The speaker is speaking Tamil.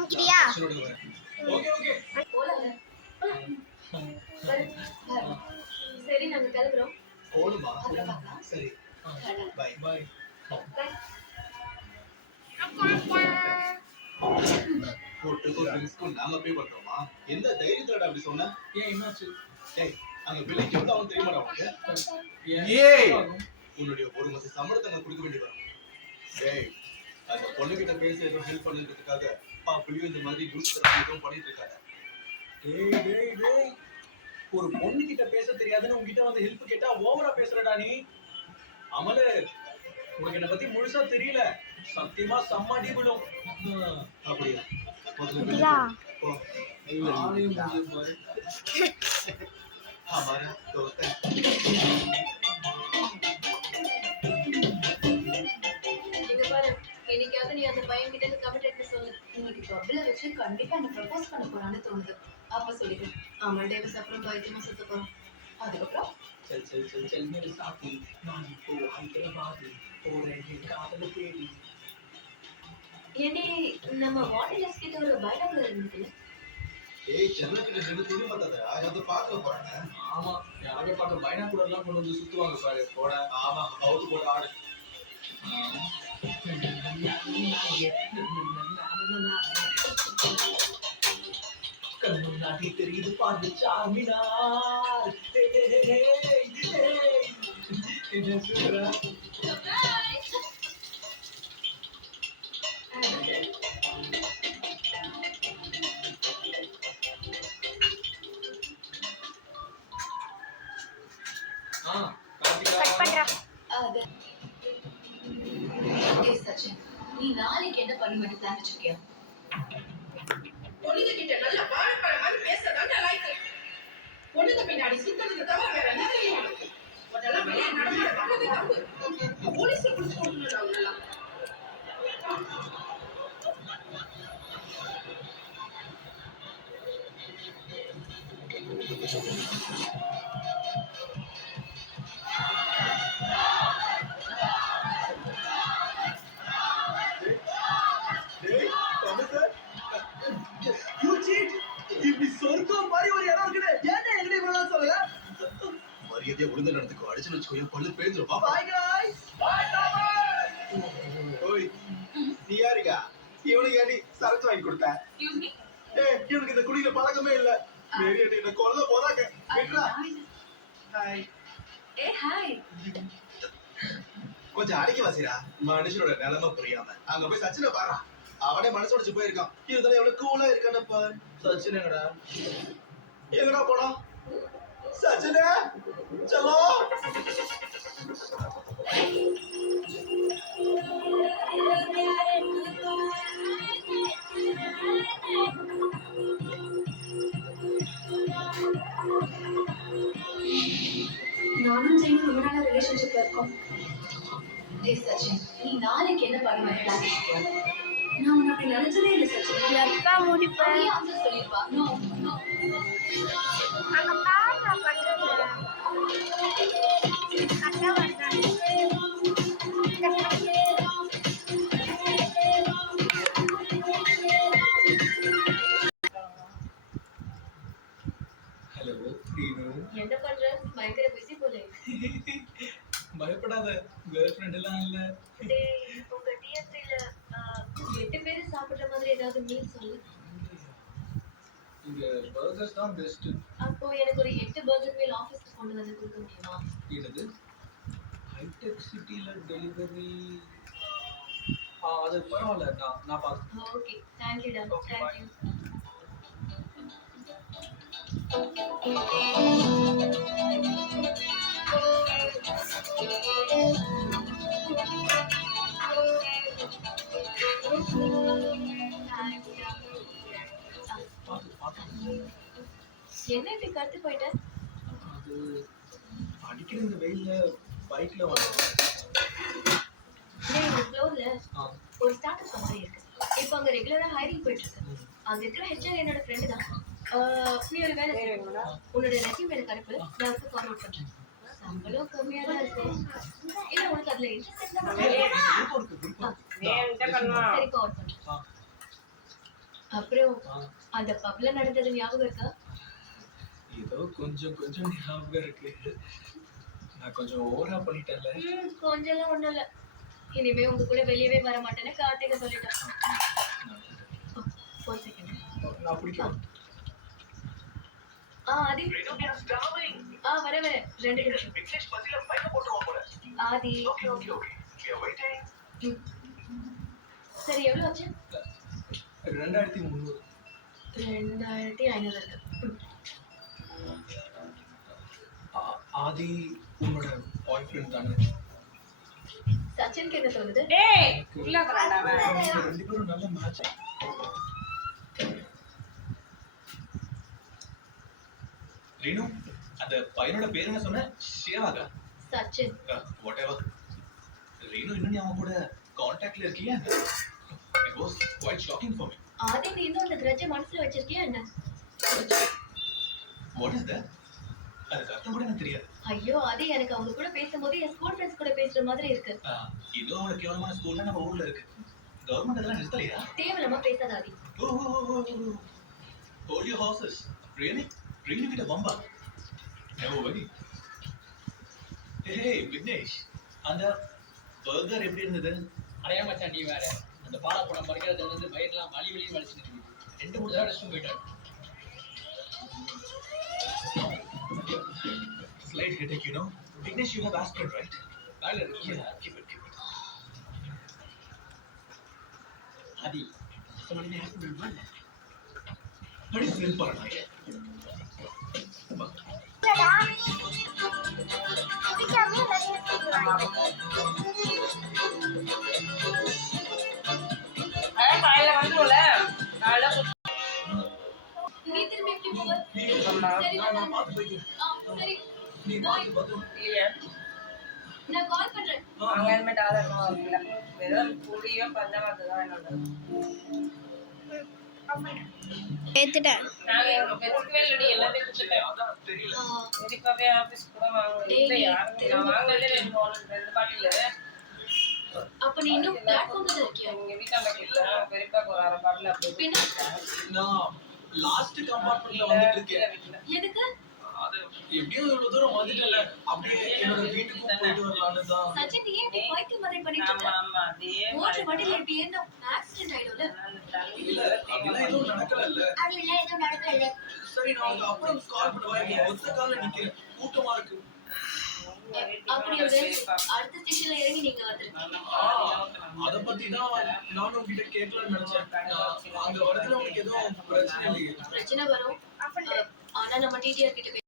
காமிக்கிறியா? ஓகே ஓகே போலாங்க. சரி நாங்க கிளம்புறோம். போடுமா அப்புறம் பார்க்கலாம். சரி பை பை போட்டுக்கு ட்ரிங்க்ஸ்க்கு நாம பே பண்றோமா? எந்த தைரியத்தோட அப்படி சொன்ன? ஏன் என்னாச்சு? டேய் அங்க பில்லிங் எவ்வளவு ஆகும் தெரியுமாடா உனக்கு? ஏய் உன்னுடைய ஒரு மாசம் சம்பளத்தை நான் கொடுக்க வேண்டி வரும். டேய் அந்த பொண்ணுகிட்ட பேச ஏதோ ஹெல்ப் பண்ணுறதுக்காக புள்ளியும் இந்த மாதிரி யூஸ் எதுவும் பண்ணிட்டு இருக்காங்க. டேய் டேய் டேய் ஒரு பொண்ணு கிட்ட பேச தெரியாதுன்னு உன்கிட்ட வந்து ஹெல்ப் கேட்டா ஓவரா பேசுறடா நீ. அமலே உனக்கு என்ன பத்தி முழுசா தெரியல. சத்தியமா சம்மாடி விடும். அப்படியா? அப்படியா? ஓ ஆளையும் முடியும் பாரு. हमारा दोस्त है இங்க பாரு என்னைக்காவது நீ அந்த பையன் கிட்ட கமெண்ட் எடுத்து சொல்லு. இன்னைக்கு பப்ல வச்சு கண்டிப்பா என்ன ப்ரப்போஸ் பண்ண போறான்னு தோணுது. அப்ப சொல்லிடு. ஆமா டேவிஸ் அப்புறம் பைத்தியமா சுத்த போறோம். அதுக்கப்புறம் चल चल चल चल मेरे साथी नानी को हैदराबादी हो रहे कादल तेरी. ஏண்டி நம்ம வாட்டர்லெஸ் கிட்ட ஒரு பைனாகுலர் இருந்துச்சு. ஏய் ஜன்னல் கிட்ட துணி மாட்டாத. அது பார்க்க போறானே. ஆமா யாரோ பார்க்க பைனாகுலர்லாம் கொண்டு வந்து சுத்துவாங்க பாரு. போட ஆமா அவுட் போட ஆடு. கண்ணு நாட்டி தெரியுது பாரு சார்மினார். என்ன சொல்ற? கட் பண்றா. அது ஏய் சச்சின் நீ நாளைக்கு என்ன பண்ணி பிளான் வச்சிருக்கியா? பொண்ணுங்க கிட்ட நல்ல வாழைப்பழ மாதிரி பேசதான் லைக். பொண்ணுங்க பின்னாடி சுத்தத்துக்கு தவிர வேற என்ன தெரியும் உனக்கு? உடனே வெளியே நடமாட வந்தது தப்பு. போலீஸ் புடிச்சு போடணும் அவங்களெல்லாம். டேய் தமிழ் யூ சீட். இப்படி சொர்க்கம் மாதிரி ஒரு இடம் இருக்குடே. ஏன்டா என்கிட்ட இவ்வளவு சொல்லல? மரியாதையா ஒழுங்கா நடந்துக்கோ. அடிச்சு வச்சுக்கோ என் பல்லு பேந்துரும். Bye guys. Bye Thomas. ஓய் நீ யாருடா? இவனுக்கு ஏண்டி சரக்கு வாங்கி கொடுத்த? Excuse me. ஏய் இவனுக்கு இந்த குடியில பழக்கமே இல்ல. மேரி அடி என்ன கொல்ல போறாங்க. விட்றா. ஹாய். ஏய் ஹாய். கொஞ்சம் அடக்கி வாசிடா. மனுஷனோட நிலைமை புரியாம அங்க போய் சச்சினை பாரா. அவனே மனசு உடைச்சு போயிருக்கான். இருந்தாலும் எவ்வளவு கூலா இருக்கானப்பா. சச்சின் எங்கடா போனா? சச்சினே சலோ. நானும் ஜெயினும் ரொம்ப நாளா ரிலேஷன்ஷிப்ல இருக்கோம். ஏய் சச்சின் நீ நாளைக்கு என்ன பண்ண பிளான் வச்சிருக்கியா? நான் உன்னை அப்படி நினைச்சதே இல்லை சச்சின். எப்பா முடிப்ப? நீ ஆன்சர் சொல்லிருப்பா. No no. அங்க பாரு நான் பண்றது. கரெக்டா வர்றாங்க. ஹலோ டீனு. என்ன பண்ற? பயங்கர பிஸி போல. பயப்படாத கேர்ள் ஃப்ரெண்ட் எல்லாம் இல்ல. டேய் உங்க டிஎஸ்சில 8 பேர் சாப்பிடுற மாதிரி ஏதாவது மீல் சொல்லு. இங்க பர்கர்ஸ் தான் பெஸ்ட். அப்போ எனக்கு ஒரு 8 பர்கர் மீல் ஆபீஸ்க்கு கொண்டு வந்து கொடுக்க முடியுமா? என்னது ஹைடெக் சிட்டில டெலிவரி? அது பரவாயில்ல நான் பார்த்து. ஓகே தேங்க் யூ டா. Thank you. என்ன இப்படி கருத்து போயிட்ட? அது அடிக்கிற இந்த வெயில்ல பைக்ல வந்தேன். இந்த ஃப்ளோர்ல ஒரு ஸ்டார்ட் அப் கம்பெனி இருக்கு. இப்போ அங்க ரெகுலரா ஹைரிங் போயிட்டு இருக்கு. அங்க இருக்கிற ஹெச்ஆர் என்னோட ஃப்ரெண்டு தான். நீ ஒரு வேலை செய்யணும்னா உன்னோட ரெஸ்யூம் எனக்கு அனுப்பு. நான் அதுக்கு ஃபார்வர்ட் பண்றேன். சம்பளம் கம்மியா தான் இருக்கும். இல்ல உனக்கு அதுல இன்ட்ரெஸ்ட் இருந்தா சரி ஃபார்வர்ட் பண்றேன். ஆ. சரி ஃபார்வர்ட் பண்றேன். பார்த்து. சரி. பார்த்து. அப்புறம் அந்த பப்ல நடந்தது ஞாபகம் இருக்கா? ஏதோ கொஞ்சம் கொஞ்சம் ஞாபகம் இருக்கு. நான் கொஞ்சம் ஓவரா பண்ணிட்டேன்ல. கொஞ்சம்லாம் ஒண்ணும் இல்ல. இனிமே உங்க கூட வெளியவே வர மாட்டேன்னு கார்த்திகை சொல்லிட்டான். ஒரு செகண்ட். நான் பிடிக்கும். ஆதி. வர 2 நிமிஷம். ஆதி. சரி எவ்வளவு ஆச்சு? 2300. 2500 இருக்கு. ஆதி உன்னோட பாய் ஃப்ரெண்ட் தானே? சச்சினுக்கு என்ன தோணுது? டேய் உள்ள வரடா அவன். நீங்க ரெண்டு பேரும் நல்ல மேட்ச். ரீனு, அந்த பையனோட பேர் என்ன சொன்ன? ஷியாகா. சச்சின். whatever. ரீனு இன்னும் நீ அவன் கூட கான்டாக்ட்ல இருக்கியா? It was quite shocking for me. ஆதி நீ இன்னும் அந்த கிரட்ஜை மனசுல வச்சிருக்கியா என்ன? What is that? அதுக்கு அர்த்தம் கூட எனக்கு தெரியாது. ஐயோ ஆதி, எனக்கு அவங்க கூட பேசும்போது என் ஸ்கூல் ஃப்ரெண்ட்ஸ் கூட பேசுற மாதிரி இருக்கு. இன்னும் ஒரு கேவலமான ஸ்கூல்ல நம்ம ஊர்ல இருக்கு. கவர்மெண்ட் அதெல்லாம் நிறுத்தலையா? தேவலமா பேசாத ஆதி. Hold your horses. Really? Really with a bomba? Never worry. Hey, Vignesh. அந்த பர்கர் எப்படி இருந்தது? அடையா மச்சான், நீ வேற அந்த பாலப்படம் பறிக்கிறதுல இருந்து வயிறுலாம் வலி வலின்னு வலிச்சுட்டு இருக்கு. 2-3 தடவை ரெஸ்ட் போயிட்டாரு. Slight headache, you know. Vignesh, you have aspirin, right? வேலை இருக்கு. Yeah, keep it. ஆதி சொன்னே ஹாஸ்பிடல் வா. What is this for night? இல்லடா குடிக்காம வெளிய போறாங்க. காலையில வந்துரும்ல. காலையில நீ திரும்பி எப்படி போவ? அம்மா. சரி நான் பார்த்து போய்க்கிறேன். சரி நீ பார்த்து இல்லையா? நான் கால் பண்றேன். அங்க இனிமேட்டு ஆதாரமா வரல. வெறும் புளியும் பஞ்சமாத்துதான் என்னோட. ஏத்துட்டேன். நாங்க எங்களுக்கு வச்சுக்கவே இல்லடி, எல்லாத்தையும் கொடுத்துட்டேன். தெரியல. பெரியப்பாவே ஆபீஸ் கூட வாங்கல. இல்ல யாருமே நான் வாங்கலே 2 பாட்டில். அப்ப நீ இன்னும் பிளாட்ஃபார்ம்ல தான் இருக்கியா? எங்க வீட்டாண்ட கேட்டேன். பெரியப்பாக்கு ஒரு 1/2 பாட்டில் அப்படி பின்ன நான் லாஸ்ட் கம்பார்ட்மெண்ட்ல வந்துட்டு இருக்கேன். எதுக்கு? அது எப்படியும் இவ்வளவு தூரம் வந்துட்டல, அப்படியே என்னோட வீட்டுக்கு போயிட்டு வரலாம்னு தான். சச்சின் நீ ஏன் பைத்தியம் மாதிரி பண்ணிட்டு இருக்க? ஆமா அதே மோட்டர் வண்டியில இப்படி ஏன்னா ஆக்சிடென்ட் ஆயிடும்ல. இல்ல அப்படிலாம் எதுவும் நடக்கல. அதுல எதுவும் நடக்கல. சரி நான் உங்களுக்கு அப்புறம் கால் பண்ணுவேன். ஒத்த கால்ல நிக்கிறேன், கூட்டமா இருக்கு. அப்படி ஒரு அடுத்த ஸ்டேஷன்ல இறங்கி நீங்க வந்துருங்க. அத பத்தி தான் நானும் உங்ககிட்ட கேட்கலாம்னு நினைச்சேன். அங்க வரதுல உங்களுக்கு எதுவும் பிரச்சனை இல்லையே? பிரச்சனை வரும். ஆனா நம்ம டிடிஆர் கிட்ட